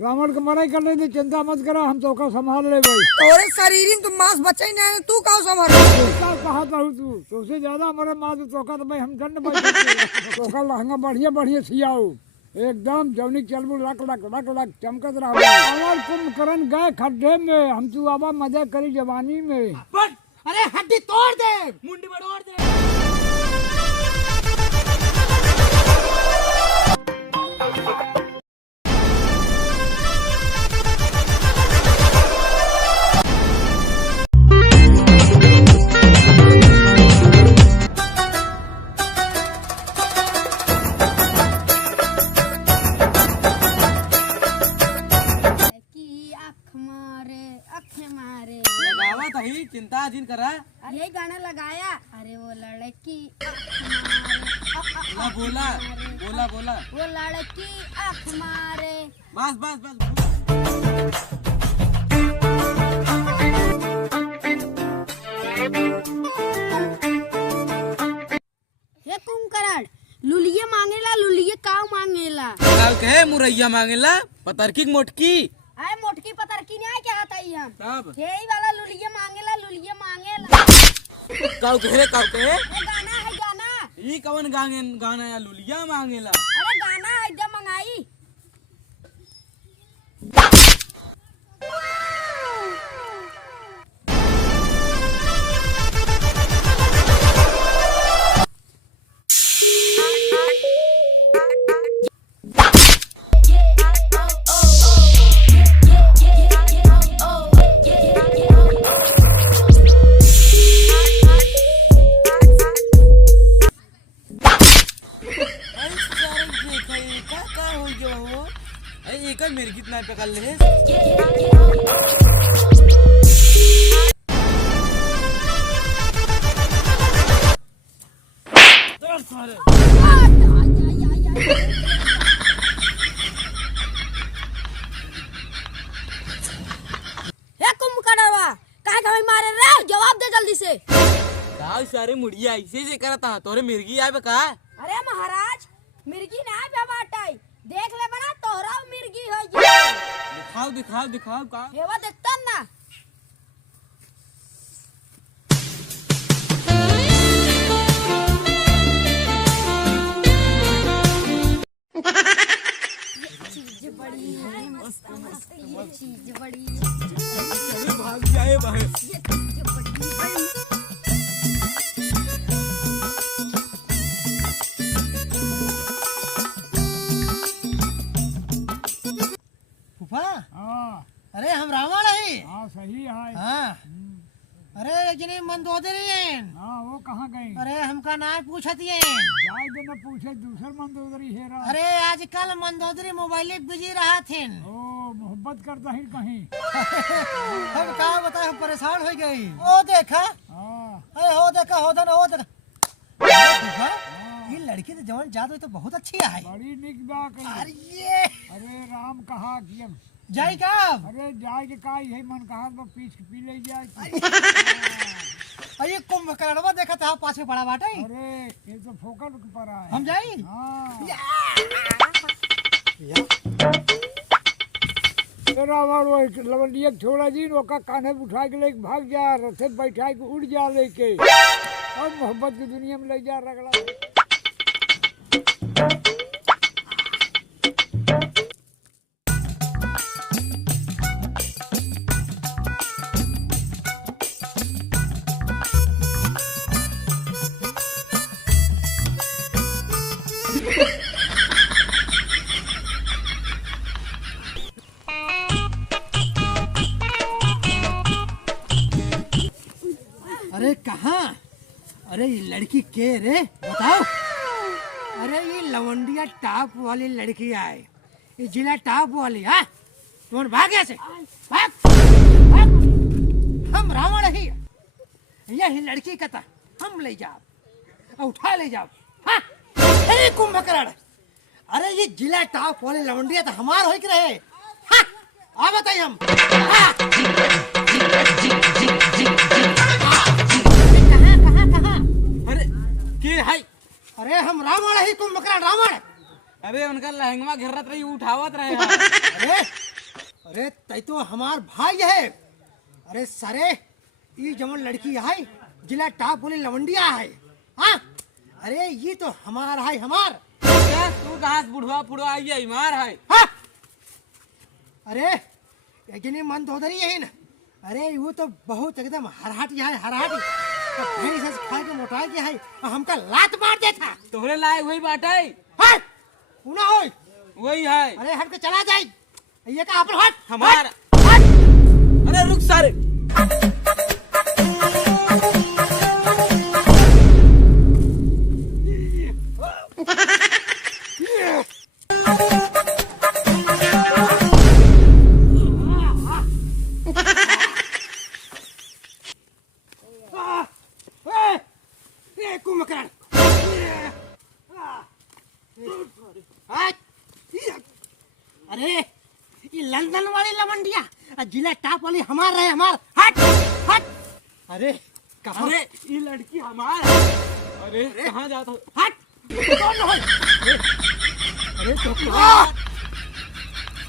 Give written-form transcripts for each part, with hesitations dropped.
रावण के मराई कर रही थी, चिंता मत करो, हम चौका संभाल ले भाई। तोरे शरीर में तो मांस बचे ही नहीं, तू का संभाल? क्या कहा था तू? तुझसे ज्यादा हमारे माँ तो चौका तो भाई हम दंड भाई चौका लहंगा बढ़िया बढ़िया सियाओ एकदम जौनी चलबू लक लक लक लक चमकत रहा। अमर कुंभकर्ण गए खड्डे में, हम तू आवा मजा करी जवानी में। अरे हड्डी तोड़ दे, मुंडी बड़ोड़ दे। चिंता जिन करा यही गाना लगाया। अरे वो लड़की बोला बोला बोला बोला वो लड़की आँख मारे। बस बस बस हे कुंभकर्ण, लुलिये मांगेला लुलिये काव मांगेला। काव कहे मुरैया मांगेला पतरकी मोटकी। आए मोटकी पतरकी नहीं क्या आता ही हम तब यही वाला लुलिये मांगेला लुलिये मांगेला। काव कहे ये गाना है गाना। ई कवन गाना या लुलिया मांगेला। अरे गाना है जब मंगाई। एक मेरे कितना पे कर ले कुंभकर्ण काहे का मारे रे? जवाब दे जल्दी से। सारे मुड़िया ऐसे से करता तोरे मिर्गी आए का। अरे महाराज मिर्गी ना बाटाई देख ले बना तोहरा मिर्गी हो गई। दिखाओ दिखाओ दिखाओ का हेवा देखता ना। चीज बड़ी है मस्त मस्त, ये चीज बड़ी भाग जाए भाई। ये चीज बड़ी है। हाँ अरे हम रावण है। हाँ सही है। हाँ अरे जने मंदोदरी हैं। हाँ वो कहाँ गई? अरे हमका नाम पूछती है। जाए तो न पूछे दूसर मंदोदरी है रहा। अरे आजकल मंदोदरी मोबाइल बिजी रहा थे। ओ मोहब्बत करता ही कहीं। हम क्या बताए, हम परेशान हो गई। ओ देखा हाँ अरे हो देखा हो देखा ये लड़की तो जवान जात हुई तो बहुत अच्छी है। बड़ी निक बा कहीं। अरे राम कहा कि अब जाई कब? अरे जाए के का यही मन कहा तो पी ले जाए। अरे कुंभकर्णवा देखा था पाछे बड़ा बाटे। अरे ये तो फोकट पर है। हम जाई। हाँ वो लवंडिया छोड़ा जी ओका कान्हे उठा के लेके भाग जा, रथे बैठा के उड़ जा लेके, अब मोहब्बत की दुनिया में ले जा रगड़ा। अरे कहाँ? अरे ये लड़की के रे बताओ। अरे ये लवंडिया टॉप वाली लड़की आए, ये जिला टॉप वाली। हाँ तुम भाग ऐसे भाग, भाग। हम रावण ही यही लड़की का था, हम ले जाओ उठा ले जाओ। हाँ अरे कुंभकर्ण, अरे ये जिला टॉप वाली लवंडिया तो हमार हो के रहे। हाँ आ बताइए हम। हाँ। अरे हम रावण ही, कुंभकर्ण रावण। अरे उनका लहंगा घेरत रही उठावत रहे। अरे अरे तै तो हमार भाई है। अरे सारे ये जमन लड़की है जिला टॉप वाली लवंडिया है। हाँ अरे ये तो हमार है हमार। क्या तू कहाँ से बुढ़वा फुड़वा आई है मार है? हाँ? अरे यजनी मन तो उधर ही है ना। अरे वो तो बहुत एकदम हरहाटी है हरहाटी। तो भैंस से खा के मोटा के है और हमका लात मार देता। तोहरे लायक वही बात है। हाँ पुना होय वही है अरे हट के चला जाए ये का अपन हट हमारा। हट। अरे रुक सारे। कुंभकर्ण अरे ये लंदन वाली लवंडिया और जिला टॉप वाली हमार रहे हमार। हट हट। अरे कहाँ? अरे ये लड़की हमार है। अरे कहाँ जाता हो? हट कौन होय? अरे तो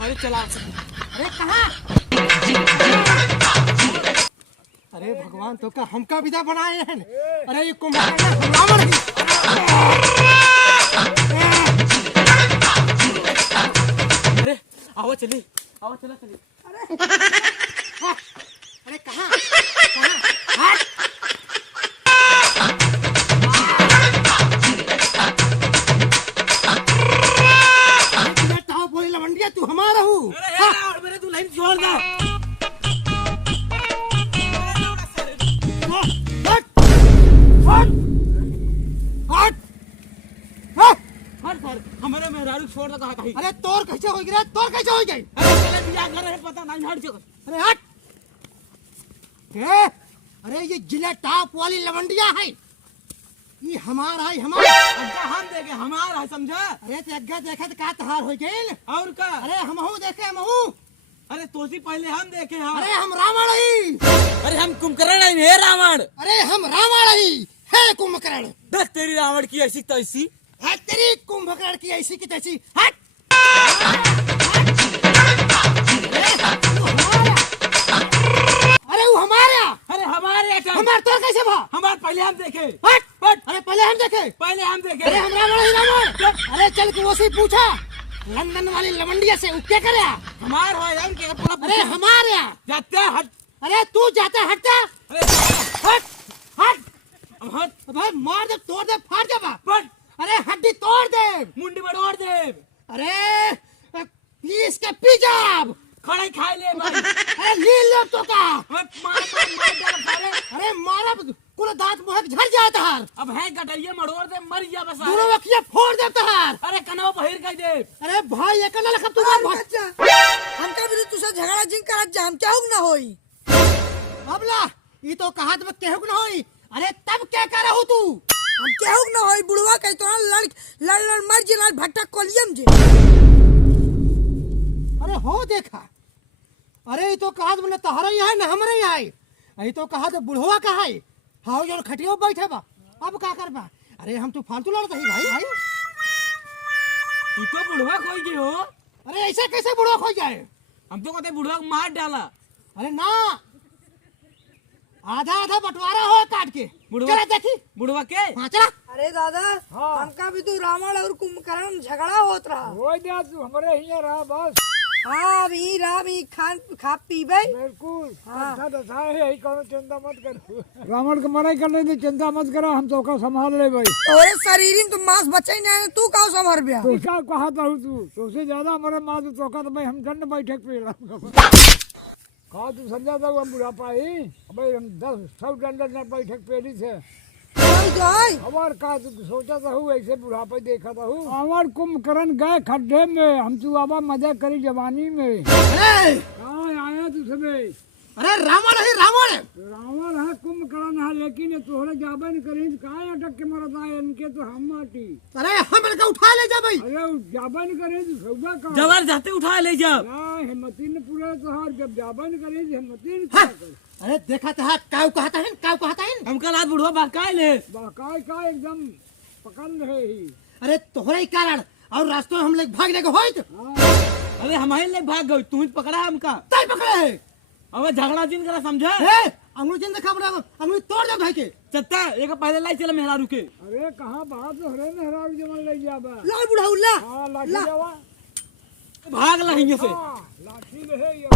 अरे चला। अरे कहाँ? अरे भगवान तो का हमका विदा बनाए हैं। अरे ये कुंभकर्ण रावण ही। अरे आओ चली आओ चला चली। अरे कहाँ कहाँ? हट। अरे टॉप वाली लवंडिया तू हमारा हूँ। अरे यार मेरे दुल्हन छोड़ दो। हट हट हट हट। हट सर हमारे मेहरारू छोड़ दो कहाँ कहीं। अरे तोर कैसे हो गया तोर कैसे हो गई? अरे चले बिया कर रहे पता नहीं हट चुका। अरे हट। ए, अरे ये जिला टॉप वाली लवंडिया है ये हमारा है हमारा। अच्छा हम देखे हमारा है समझा। अरे तेगा देखे तो का तहार हो गई। और का? अरे हमहू देखे हमहू। अरे तोसी पहले हम देखे हम। अरे हम रावण ही। अरे हम कुंभकर्ण नहीं है रावण। अरे हम रावण ही है कुंभकर्ण। दस तेरी रावण की ऐसी तैसी। है तेरी कुंभकर्ण की ऐसी की तैसी। हट। अरे वो हमारे अरे हमारे हमारे तो कैसे भा? हमारे पहले हम देखे। हट हट। अरे पहले हम देखे। पहले हम देखे। अरे हम रावण ही रावण। अरे चल के वो से पूछा लंदन वाली लवंडिया से क्या करे? हमार हो यार के पूरा। अरे हमारे जाते हट। अरे तू जाता हटता। अरे हट हट। अब हट भाई मार दे तोड़ दे फाड़ दे बा। बट अरे हड्डी तोड़ दे। मुंडी बड़ोड़ दे। अरे पीस के पी जाब। खड़े खाई ले भाई। अरे ली ले तो का। मार डाल सारे। अरे मारा कुल दांत मुंह झड़ जाता है। अब है गटरिया मड़ोड़ दे मर गया बस। दोनों वकिया फोड़ देता है। अरे कनवा बहिर कर दे। अरे भाई ये कना लखब तू हमका भी तुझसे झगड़ा जिंग करत जा हम क्या ना होई। अबला ये तो कहा तो केहू न होई। अरे तब क्या कर रहा तू? हम केहू ना होई बुढ़वा कह तो लड़ लड़ लड़ मर जिला भट्टा कोलियम जे। अरे हो देखा। अरे ये तो कहा बोले तहरा ही है ना हमारे ही है। ये तो कहा तो बुढ़वा का है। हाँ जो खटियो बैठे बा अब क्या करबा? अरे हम तो फालतू लड़ते ही भाई। तू तो बुढ़वा खोई गई हो। अरे ऐसे कैसे बुढ़वा खो जाए? हम तो कहते बुढ़वा को मार डाला। अरे ना आधा आधा बंटवारा हो काट के। बुढ़वा चला देखी बुढ़वा के। हाँ चला। अरे दादा हाँ। हमका भी तो रावण और कुंभकर्ण झगड़ा होत रहा। हो जा तू हमारे ही रहा बस। हाँ अभी रामी खान खा पीबे। बिल्कुल। हाँ। अच्छा दशा है यही कौनो चिंता मत करो। रावण के मनाई कर रही थी चिंता मत करो हम तो का संभाल ले भाई। तोरे शरीर तो मांस बचे नहीं तू का संभर बिया। तू क्या कहा था तू तुझसे ज्यादा हमारे माँ तो चौका तो भाई हम दंड बैठक पे कहा तू समझा था हम बुढ़ापा ही भाई हम 10 दंड बैठक पेली थे। हमार का तू सोचा था हूँ ऐसे बुढ़ापे देखा था हूँ। हमार कुंभकर्ण गए खड्डे में हम तू आवा मजा करी जवानी में। अरे कहाँ आया तू समय? अरे रावण है रावण। रावण है कुंभकर्ण है लेकिन तोहरे जाबे न करी कहाँ अटक के मरता है इनके तो हम माटी। अरे हम इनका उठा ले जा भाई। अरे जाबे न करे तो सौदा का जबर जाते उठा ले जा। हिम्मती ने पूरे तो हर जब जाबे न करे हिम्मती ने क्या करे। अरे देखा था काऊ कहता है काऊ कहता है। हमका रात बुढ़वा बहकाए ले। बाकाय का एकदम पकड़ रहे ही। अरे तोहरे ही कारण और रास्तों में हम लोग भागने को होइत। अरे हमारे लिए भाग गई तू ही पकड़ा है हमका तय पकड़े है अब झगड़ा जिन करा समझा ए अंगुली चिन्ह देखा बड़ा अंगुली तोड़ दे भाई के चत्ता एक पहले लाई चला मेहरा रुके अरे कहाँ बात हो रहे मेहरा जमन ले जाबा ला बुढ़ाऊ ला हाँ लाठी ला। जावा भाग लहेंगे से हाँ लाठी ले है ये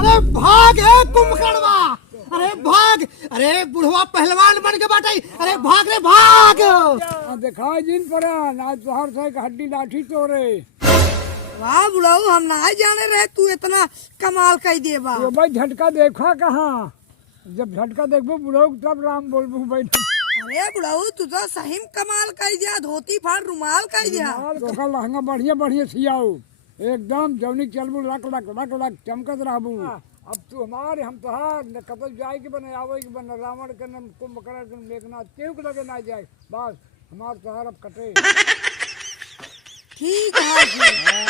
अरे भाग है कुंभकर्णवा अरे भाग अरे बुढ़वा पहलवान बन के बाटे अरे भाग रे भाग दिखाई दिन पर ना तोहर से एक हड्डी लाठी तोड़े वाह बुढ़ाऊ हम ना जाने रहे तू इतना कमाल कर दे बा ये भाई झटका देखा कहाँ जब झटका देखबो बुढ़ऊ तब राम बोलबू भाई अरे बुढ़ाऊ तू तो सही में कमाल कर दिया धोती फाड़ रुमाल कर दिया तो का लहंगा बढ़िया बढ़िया सियाओ एकदम जौनी चलबू लक लक लक लक चमकत रहबू अब तू हमारे हम तोहार न कतल जाए के बने आवे के बने रावण के न कुंभकर्ण के न मेघनाथ केहू के लगे ना जाए बस हमार तोहार अब कटे ठीक है